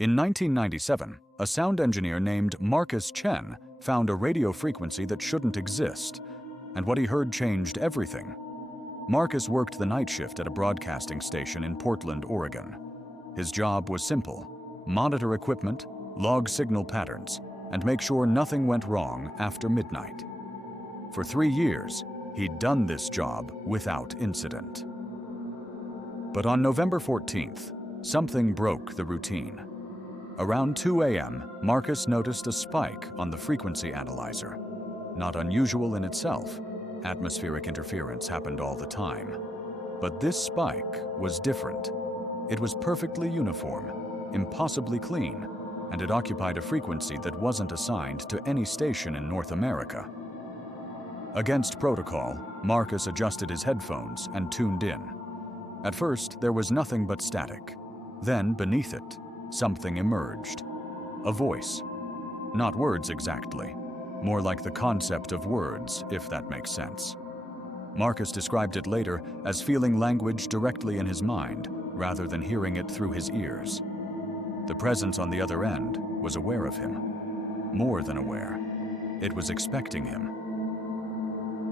In 1997, a sound engineer named Marcus Chen found a radio frequency that shouldn't exist, and what he heard changed everything. Marcus worked the night shift at a broadcasting station in Portland, Oregon. His job was simple: monitor equipment, log signal patterns, and make sure nothing went wrong after midnight. For 3 years, he'd done this job without incident. But on November 14th, something broke the routine. Around 2 a.m., Marcus noticed a spike on the frequency analyzer. Not unusual in itself. Atmospheric interference happened all the time. But this spike was different. It was perfectly uniform, impossibly clean, and it occupied a frequency that wasn't assigned to any station in North America. Against protocol, Marcus adjusted his headphones and tuned in. At first, there was nothing but static. Then, beneath it, something emerged. A voice. Not words exactly. More like the concept of words, if that makes sense. Marcus described it later as feeling language directly in his mind, rather than hearing it through his ears. The presence on the other end was aware of him. More than aware. It was expecting him.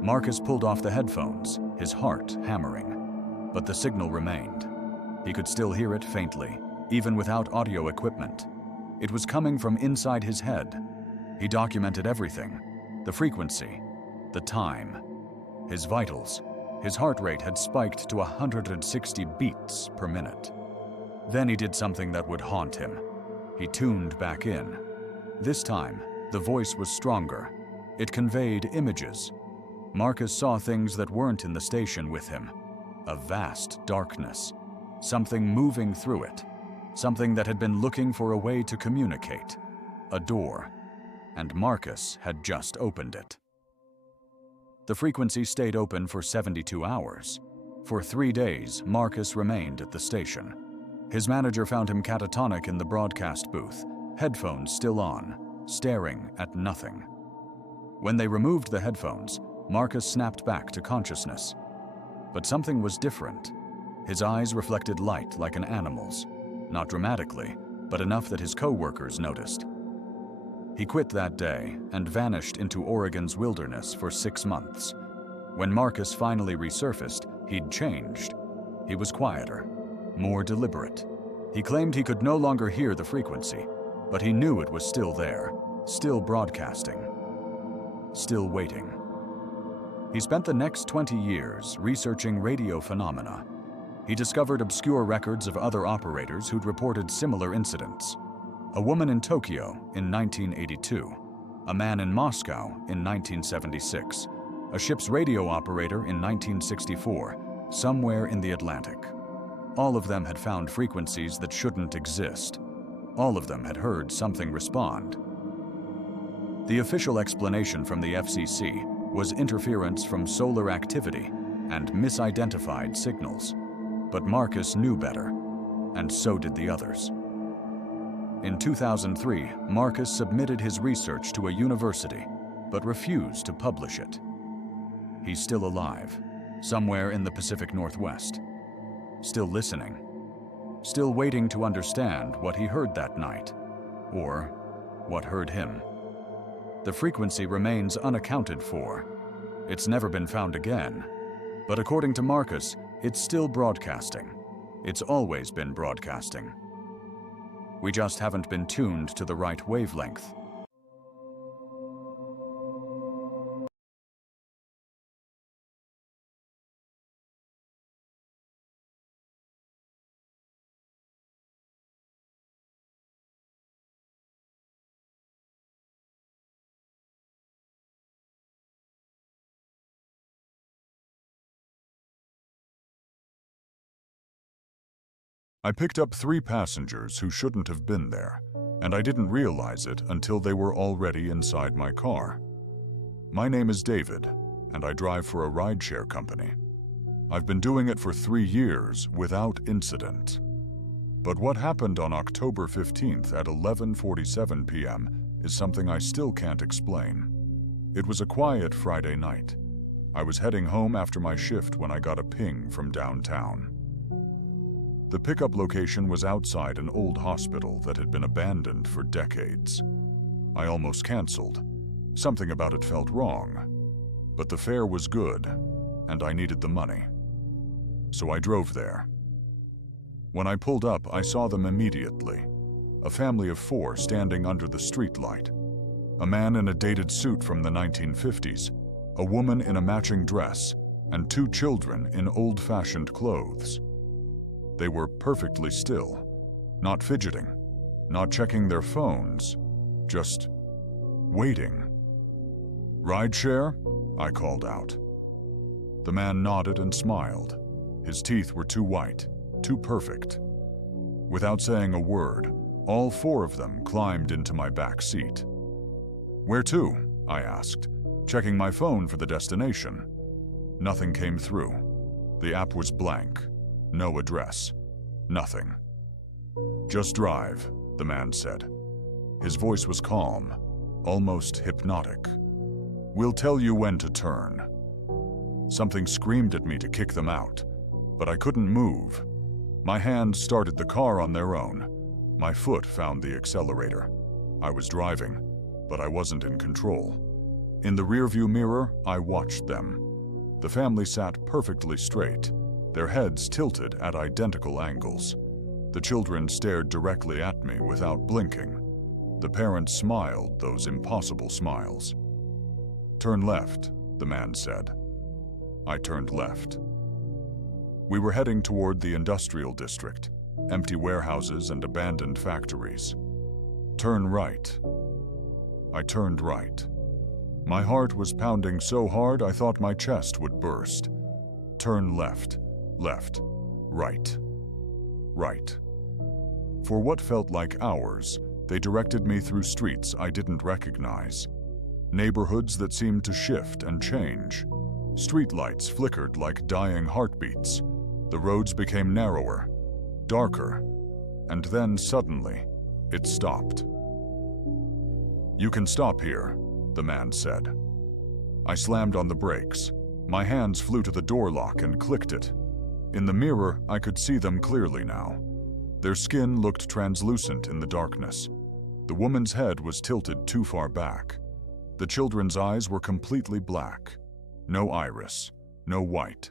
Marcus pulled off the headphones, his heart hammering. But the signal remained. He could still hear it faintly, even without audio equipment. It was coming from inside his head. He documented everything: the frequency, the time, his vitals. His heart rate had spiked to 160 beats per minute. Then he did something that would haunt him. He tuned back in. This time, the voice was stronger. It conveyed images. Marcus saw things that weren't in the station with him. A vast darkness. Something moving through it. Something that had been looking for a way to communicate. A door. And Marcus had just opened it. The frequency stayed open for 72 hours. For 3 days, Marcus remained at the station. His manager found him catatonic in the broadcast booth, headphones still on, staring at nothing. When they removed the headphones, Marcus snapped back to consciousness. But something was different. His eyes reflected light like an animal's. Not dramatically, but enough that his co-workers noticed. He quit that day and vanished into Oregon's wilderness for 6 months. When Marcus finally resurfaced, he'd changed. He was quieter, more deliberate. He claimed he could no longer hear the frequency, but he knew it was still there, still broadcasting, still waiting. He spent the next 20 years researching radio phenomena. He discovered obscure records of other operators who'd reported similar incidents. A woman in Tokyo in 1982, a man in Moscow in 1976, a ship's radio operator in 1964, somewhere in the Atlantic. All of them had found frequencies that shouldn't exist. All of them had heard something respond. The official explanation from the FCC was interference from solar activity and misidentified signals. But Marcus knew better, and so did the others. In 2003, Marcus submitted his research to a university, but refused to publish it. He's still alive, somewhere in the Pacific Northwest. Still listening. Still waiting to understand what he heard that night, or what heard him. The frequency remains unaccounted for. It's never been found again. But according to Marcus, it's still broadcasting. It's always been broadcasting. We just haven't been tuned to the right wavelength. I picked up 3 passengers who shouldn't have been there, and I didn't realize it until they were already inside my car. My name is David, and I drive for a rideshare company. I've been doing it for 3 years without incident. But what happened on October 15th at 11:47 p.m. is something I still can't explain. It was a quiet Friday night. I was heading home after my shift when I got a ping from downtown. The pickup location was outside an old hospital that had been abandoned for decades. I almost canceled. Something about it felt wrong. But the fare was good, and I needed the money. So I drove there. When I pulled up, I saw them immediately. A family of 4 standing under the streetlight. A man in a dated suit from the 1950s, a woman in a matching dress, and 2 children in old-fashioned clothes. They were perfectly still, not fidgeting, not checking their phones, just waiting. "Rideshare?" I called out. The man nodded and smiled. His teeth were too white, too perfect. Without saying a word, all 4 of them climbed into my back seat. "Where to?" I asked, checking my phone for the destination. Nothing came through. The app was blank. No address. Nothing. "Just drive," the man said. His voice was calm, almost hypnotic. "We'll tell you when to turn." Something screamed at me to kick them out, but I couldn't move. My hands started the car on their own. My foot found the accelerator. I was driving, but I wasn't in control. In the rearview mirror, I watched them. The family sat perfectly straight, their heads tilted at identical angles. The children stared directly at me without blinking. The parents smiled those impossible smiles. "Turn left," the man said. I turned left. We were heading toward the industrial district, empty warehouses and abandoned factories. "Turn right." I turned right. My heart was pounding so hard I thought my chest would burst. "Turn left, left, right, right." For what felt like hours, they directed me through streets I didn't recognize. Neighborhoods that seemed to shift and change. Streetlights flickered like dying heartbeats. The roads became narrower, darker, and then suddenly, it stopped. "You can stop here," the man said. I slammed on the brakes. My hands flew to the door lock and clicked it. In the mirror, I could see them clearly now. Their skin looked translucent in the darkness. The woman's head was tilted too far back. The children's eyes were completely black. No iris, no white,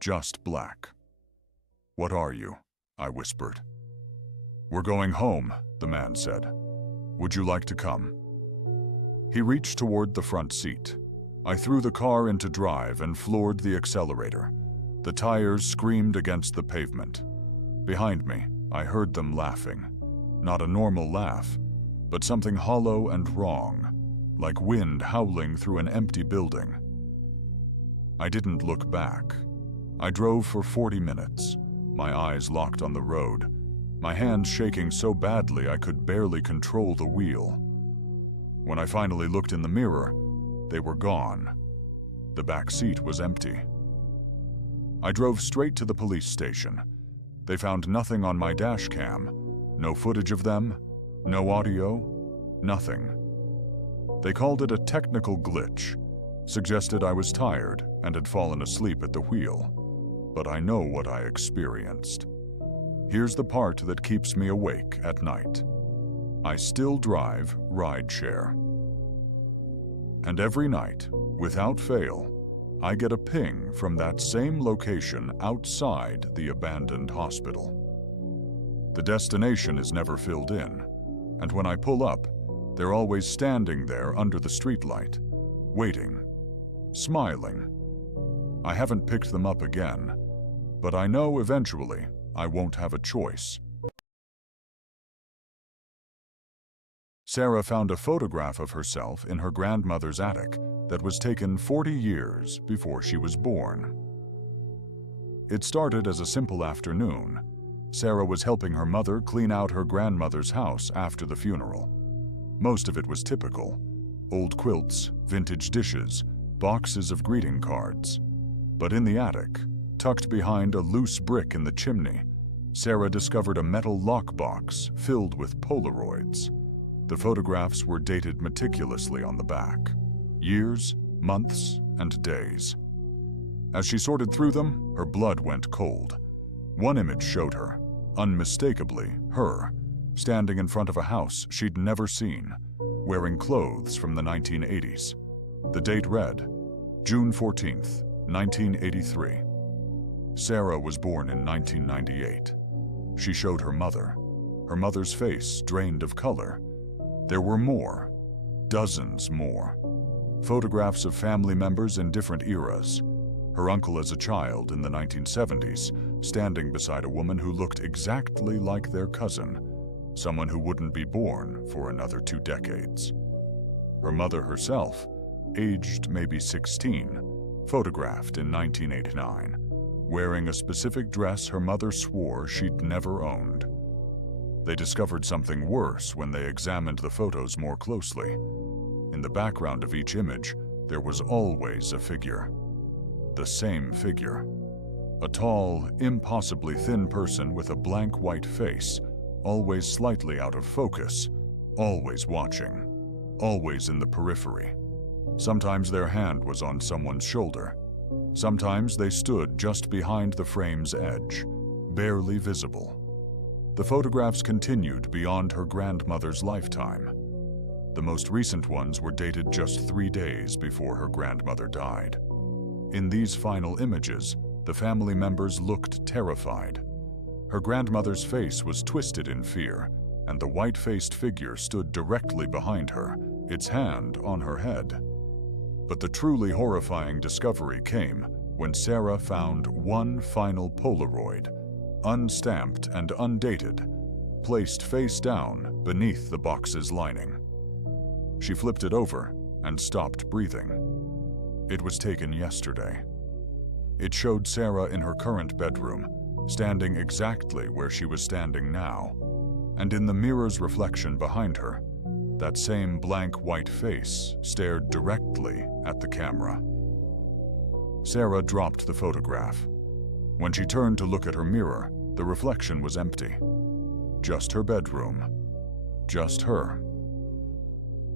just black. "What are you?" I whispered. "We're going home," the man said. "Would you like to come?" He reached toward the front seat. I threw the car into drive and floored the accelerator. The tires screamed against the pavement. Behind me, I heard them laughing. Not a normal laugh, but something hollow and wrong, like wind howling through an empty building. I didn't look back. I drove for 40 minutes, my eyes locked on the road, my hands shaking so badly I could barely control the wheel. When I finally looked in the mirror, they were gone. The back seat was empty. I drove straight to the police station. They found nothing on my dash cam, no footage of them, no audio, nothing. They called it a technical glitch, suggested I was tired and had fallen asleep at the wheel. But I know what I experienced. Here's the part that keeps me awake at night. I still drive rideshare. And every night, without fail, I get a ping from that same location outside the abandoned hospital. The destination is never filled in, and when I pull up, they're always standing there under the streetlight, waiting, smiling. I haven't picked them up again, but I know eventually I won't have a choice. Sarah found a photograph of herself in her grandmother's attic that was taken 40 years before she was born. It started as a simple afternoon. Sarah was helping her mother clean out her grandmother's house after the funeral. Most of it was typical: old quilts, vintage dishes, boxes of greeting cards. But in the attic, tucked behind a loose brick in the chimney, Sarah discovered a metal lockbox filled with Polaroids. The photographs were dated meticulously on the back: years, months, and days. As she sorted through them, her blood went cold. One image showed her, unmistakably her, standing in front of a house she'd never seen, wearing clothes from the 1980s. The date read, June 14th, 1983. Sarah was born in 1998. She showed her mother's face drained of color. There were more, dozens more. Photographs of family members in different eras. Her uncle as a child in the 1970s, standing beside a woman who looked exactly like their cousin, someone who wouldn't be born for another 2 decades. Her mother herself, aged maybe 16, photographed in 1989, wearing a specific dress her mother swore she'd never owned. They discovered something worse when they examined the photos more closely. In the background of each image, there was always a figure. The same figure. A tall, impossibly thin person with a blank white face, always slightly out of focus, always watching, always in the periphery. Sometimes their hand was on someone's shoulder. Sometimes they stood just behind the frame's edge, barely visible. The photographs continued beyond her grandmother's lifetime. The most recent ones were dated just 3 days before her grandmother died. In these final images, the family members looked terrified. Her grandmother's face was twisted in fear, and the white-faced figure stood directly behind her, its hand on her head. But the truly horrifying discovery came when Sarah found one final Polaroid, unstamped and undated, placed face down beneath the box's lining. She flipped it over and stopped breathing. It was taken yesterday. It showed Sarah in her current bedroom, standing exactly where she was standing now, and in the mirror's reflection behind her, that same blank white face stared directly at the camera. Sarah dropped the photograph. When she turned to look at her mirror, the reflection was empty. Just her bedroom. Just her.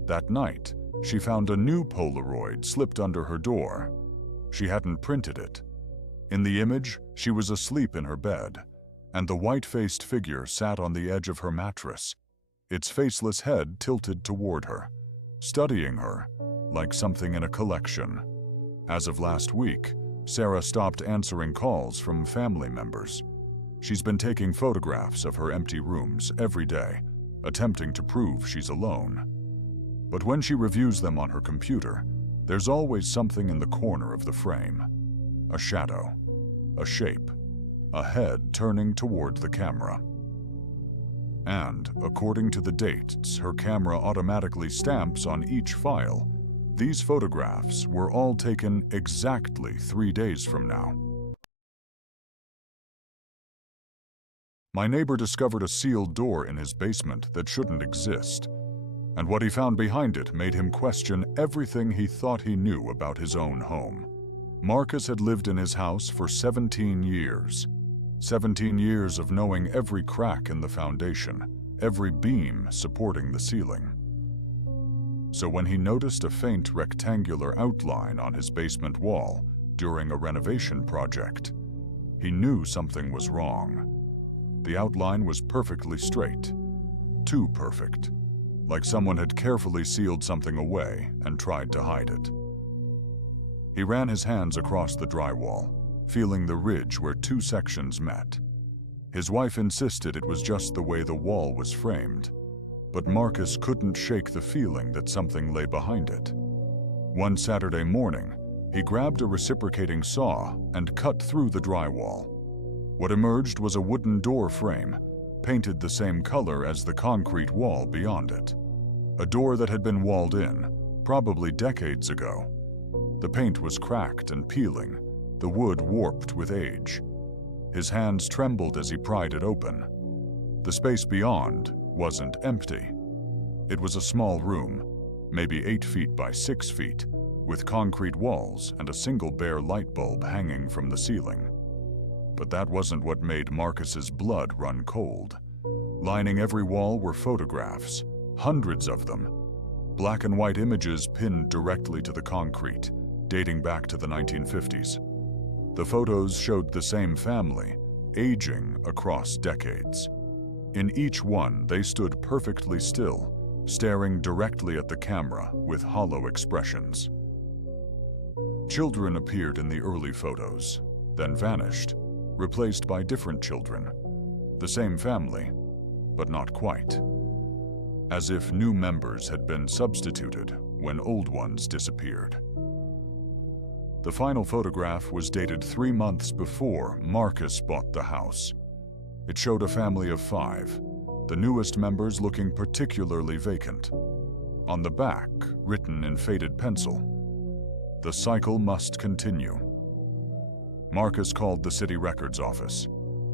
That night, she found a new Polaroid slipped under her door. She hadn't printed it. In the image, she was asleep in her bed, and the white-faced figure sat on the edge of her mattress, its faceless head tilted toward her, studying her like something in a collection. As of last week, Sarah stopped answering calls from family members. She's been taking photographs of her empty rooms every day, attempting to prove she's alone. But when she reviews them on her computer, there's always something in the corner of the frame. A shadow, a shape, a head turning toward the camera. And, according to the dates her camera automatically stamps on each file, these photographs were all taken exactly 3 days from now. My neighbor discovered a sealed door in his basement that shouldn't exist, and what he found behind it made him question everything he thought he knew about his own home. Marcus had lived in his house for 17 years. 17 years of knowing every crack in the foundation, every beam supporting the ceiling. So when he noticed a faint rectangular outline on his basement wall during a renovation project, he knew something was wrong. The outline was perfectly straight. Too perfect. Like someone had carefully sealed something away and tried to hide it. He ran his hands across the drywall, feeling the ridge where 2 sections met. His wife insisted it was just the way the wall was framed, but Marcus couldn't shake the feeling that something lay behind it. One Saturday morning, he grabbed a reciprocating saw and cut through the drywall. What emerged was a wooden door frame, painted the same color as the concrete wall beyond it. A door that had been walled in, probably decades ago. The paint was cracked and peeling, the wood warped with age. His hands trembled as he pried it open. The space beyond wasn't empty. It was a small room, maybe 8 feet by 6 feet, with concrete walls and a single bare light bulb hanging from the ceiling. But that wasn't what made Marcus's blood run cold. Lining every wall were photographs, hundreds of them. Black and white images pinned directly to the concrete, dating back to the 1950s. The photos showed the same family, aging across decades. In each one, they stood perfectly still, staring directly at the camera with hollow expressions. Children appeared in the early photos, then vanished, replaced by different children. The same family, but not quite. As if new members had been substituted when old ones disappeared. The final photograph was dated 3 months before Marcus bought the house. It showed a family of 5, the newest members looking particularly vacant. On the back, written in faded pencil, "The cycle must continue." Marcus called the city records office.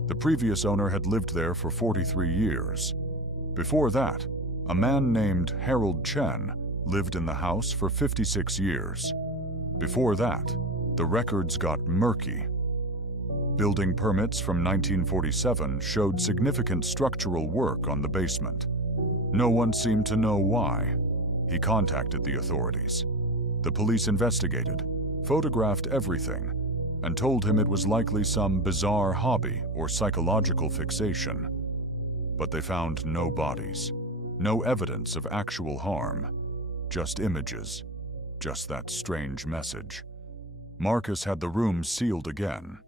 The previous owner had lived there for 43 years. Before that, a man named Harold Chen lived in the house for 56 years. Before that, the records got murky. Building permits from 1947 showed significant structural work on the basement. No one seemed to know why. He contacted the authorities. The police investigated, photographed everything, and told him it was likely some bizarre hobby or psychological fixation. But they found no bodies, no evidence of actual harm, just images, just that strange message. Marcus had the room sealed again.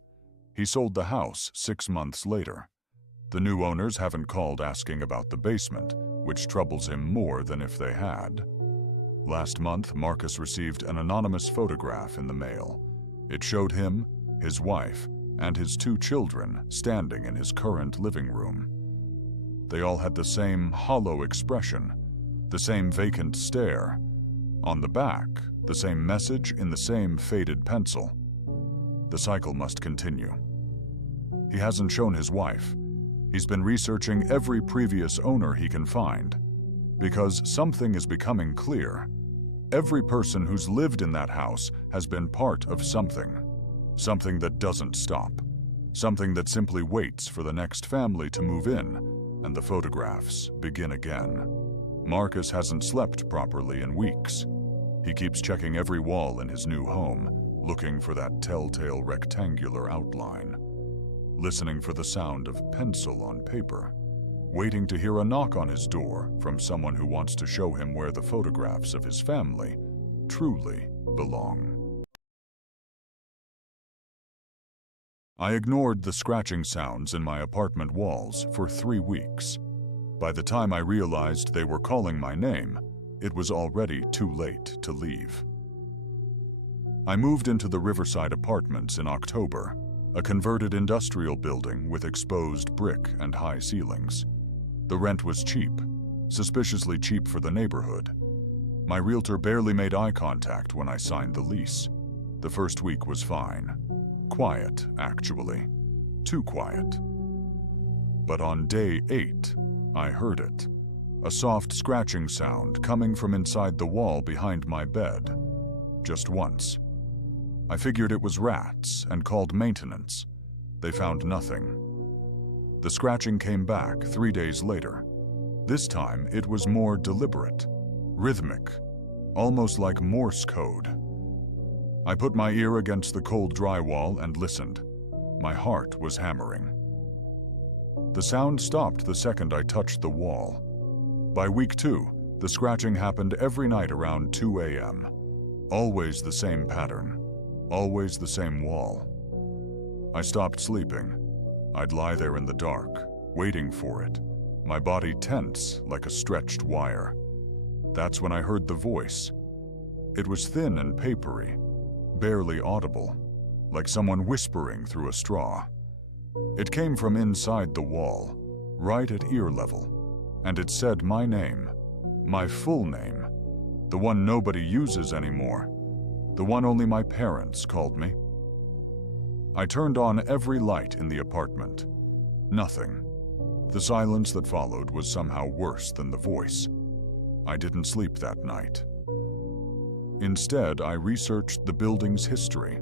He sold the house 6 months later. The new owners haven't called asking about the basement, which troubles him more than if they had. Last month, Marcus received an anonymous photograph in the mail. It showed him, his wife, and his 2 children standing in his current living room. They all had the same hollow expression, the same vacant stare. On the back, the same message in the same faded pencil. The cycle must continue. He hasn't shown his wife. He's been researching every previous owner he can find. Because something is becoming clear. Every person who's lived in that house has been part of something. Something that doesn't stop. Something that simply waits for the next family to move in, and the photographs begin again. Marcus hasn't slept properly in weeks. He keeps checking every wall in his new home, looking for that telltale rectangular outline. Listening for the sound of pencil on paper. Waiting to hear a knock on his door from someone who wants to show him where the photographs of his family truly belong. I ignored the scratching sounds in my apartment walls for 3 weeks. By the time I realized they were calling my name, it was already too late to leave. I moved into the Riverside Apartments in October, a converted industrial building with exposed brick and high ceilings. The rent was cheap, suspiciously cheap for the neighborhood. My realtor barely made eye contact when I signed the lease. The first week was fine. Quiet, actually. Too quiet. But on day 8, I heard it. A soft scratching sound coming from inside the wall behind my bed. Just once. I figured it was rats and called maintenance. They found nothing. The scratching came back 3 days later. This time it was more deliberate, rhythmic, almost like Morse code. I put my ear against the cold drywall and listened. My heart was hammering. The sound stopped the second I touched the wall. By week 2, the scratching happened every night around 2 a.m. Always the same pattern. Always the same wall. I stopped sleeping. I'd lie there in the dark, waiting for it, my body tense like a stretched wire. That's when I heard the voice. It was thin and papery, barely audible, like someone whispering through a straw. It came from inside the wall, right at ear level, and it said my name, my full name, the one nobody uses anymore, the one only my parents called me. I turned on every light in the apartment. Nothing. The silence that followed was somehow worse than the voice. I didn't sleep that night. Instead, I researched the building's history.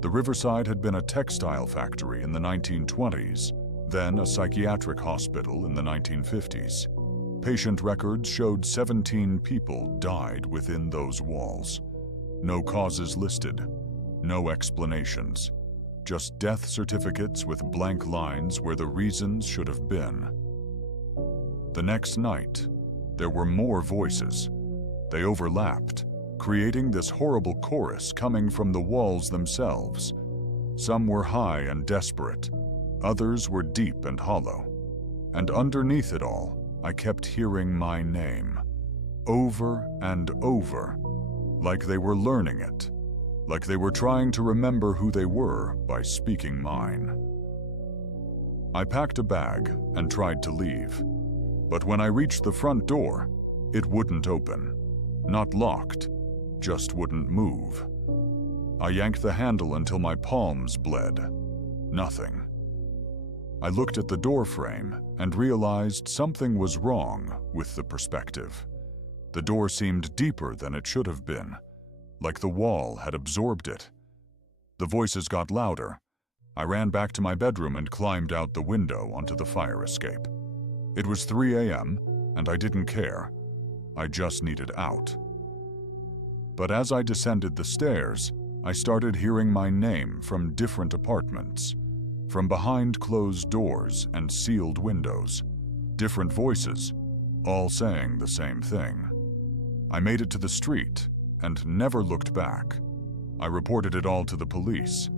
The Riverside had been a textile factory in the 1920s, then a psychiatric hospital in the 1950s. Patient records showed 17 people died within those walls. No causes listed, no explanations. just death certificates with blank lines where the reasons should have been. The next night, there were more voices. They overlapped, creating this horrible chorus coming from the walls themselves. Some were high and desperate, others were deep and hollow. And underneath it all, I kept hearing my name, over and over, like they were learning it, like they were trying to remember who they were by speaking mine. I packed a bag and tried to leave, but when I reached the front door, it wouldn't open. Not locked, just wouldn't move. I yanked the handle until my palms bled. Nothing. I looked at the door frame and realized something was wrong with the perspective. The door seemed deeper than it should have been, like the wall had absorbed it. The voices got louder. I ran back to my bedroom and climbed out the window onto the fire escape. It was 3 a.m., and I didn't care. I just needed out. But as I descended the stairs, I started hearing my name from different apartments, from behind closed doors and sealed windows. Different voices, all saying the same thing. I made it to the street and never looked back. I reported it all to the police.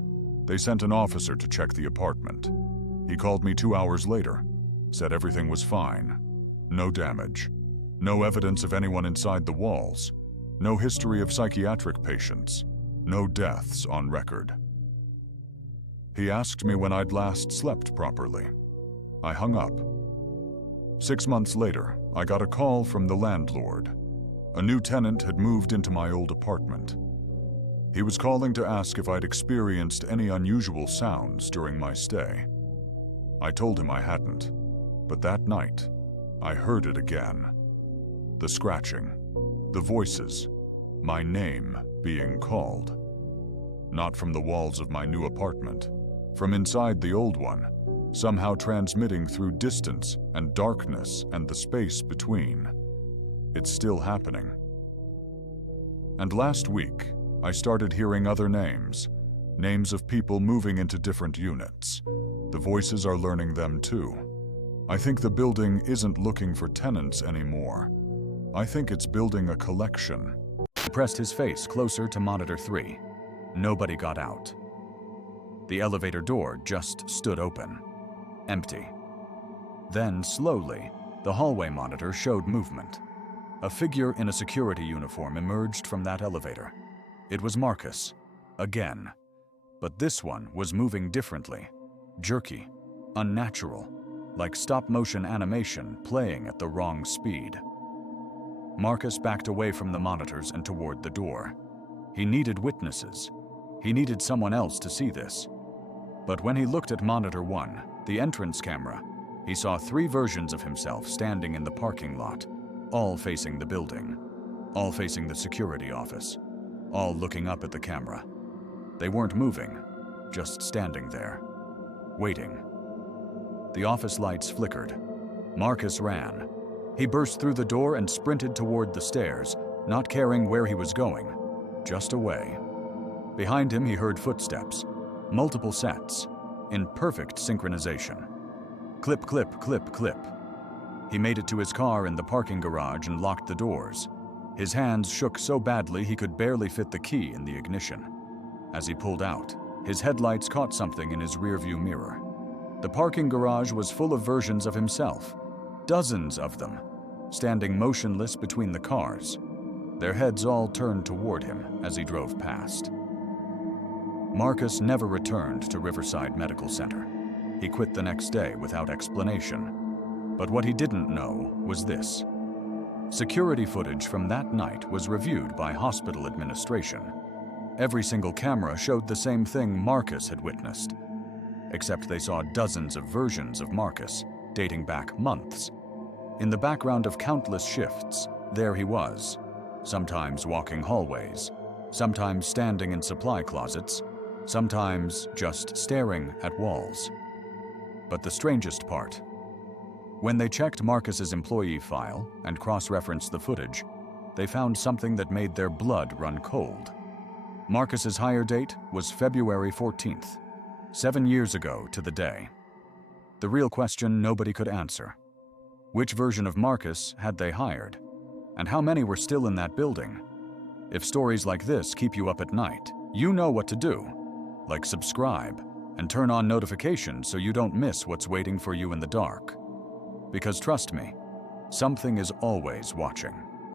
They sent an officer to check the apartment. He called me 2 hours later, said everything was fine. No damage. No evidence of anyone inside the walls. No history of psychiatric patients. No deaths on record. He asked me when I'd last slept properly. I hung up. 6 months later, I got a call from the landlord. A new tenant had moved into my old apartment. He was calling to ask if I'd experienced any unusual sounds during my stay. I told him I hadn't, but that night, I heard it again. The scratching, the voices, my name being called. Not from the walls of my new apartment, from inside the old one, somehow transmitting through distance and darkness and the space between. It's still happening. And last week, I started hearing other names, names of people moving into different units. The voices are learning them too. I think the building isn't looking for tenants anymore. I think it's building a collection. He pressed his face closer to monitor 3. Nobody got out. The elevator door just stood open, empty. Then, slowly, the hallway monitor showed movement. A figure in a security uniform emerged from that elevator. It was Marcus, again. But this one was moving differently, jerky, unnatural, like stop-motion animation playing at the wrong speed. Marcus backed away from the monitors and toward the door. He needed witnesses. He needed someone else to see this. But when he looked at monitor 1, the entrance camera, he saw 3 versions of himself standing in the parking lot, all facing the building, all facing the security office, all looking up at the camera. They weren't moving, just standing there, waiting. The office lights flickered. Marcus ran. He burst through the door and sprinted toward the stairs, not caring where he was going, just away. Behind him, he heard footsteps, multiple sets, in perfect synchronization. Clip, clip, clip, clip. He made it to his car in the parking garage and locked the doors. His hands shook so badly he could barely fit the key in the ignition. As he pulled out, his headlights caught something in his rearview mirror. The parking garage was full of versions of himself, dozens of them, standing motionless between the cars, their heads all turned toward him as he drove past. Marcus never returned to Riverside Medical Center. He quit the next day without explanation. But what he didn't know was this. Security footage from that night was reviewed by hospital administration. Every single camera showed the same thing Marcus had witnessed, except they saw dozens of versions of Marcus, dating back months. In the background of countless shifts, there he was, sometimes walking hallways, sometimes standing in supply closets, sometimes just staring at walls. But the strangest part, when they checked Marcus's employee file and cross-referenced the footage, they found something that made their blood run cold. Marcus's hire date was February 14th. 7 years ago to the day. The real question nobody could answer. Which version of Marcus had they hired? And how many were still in that building? If stories like this keep you up at night, you know what to do. Like subscribe and turn on notifications so you don't miss what's waiting for you in the dark. Because trust me, something is always watching.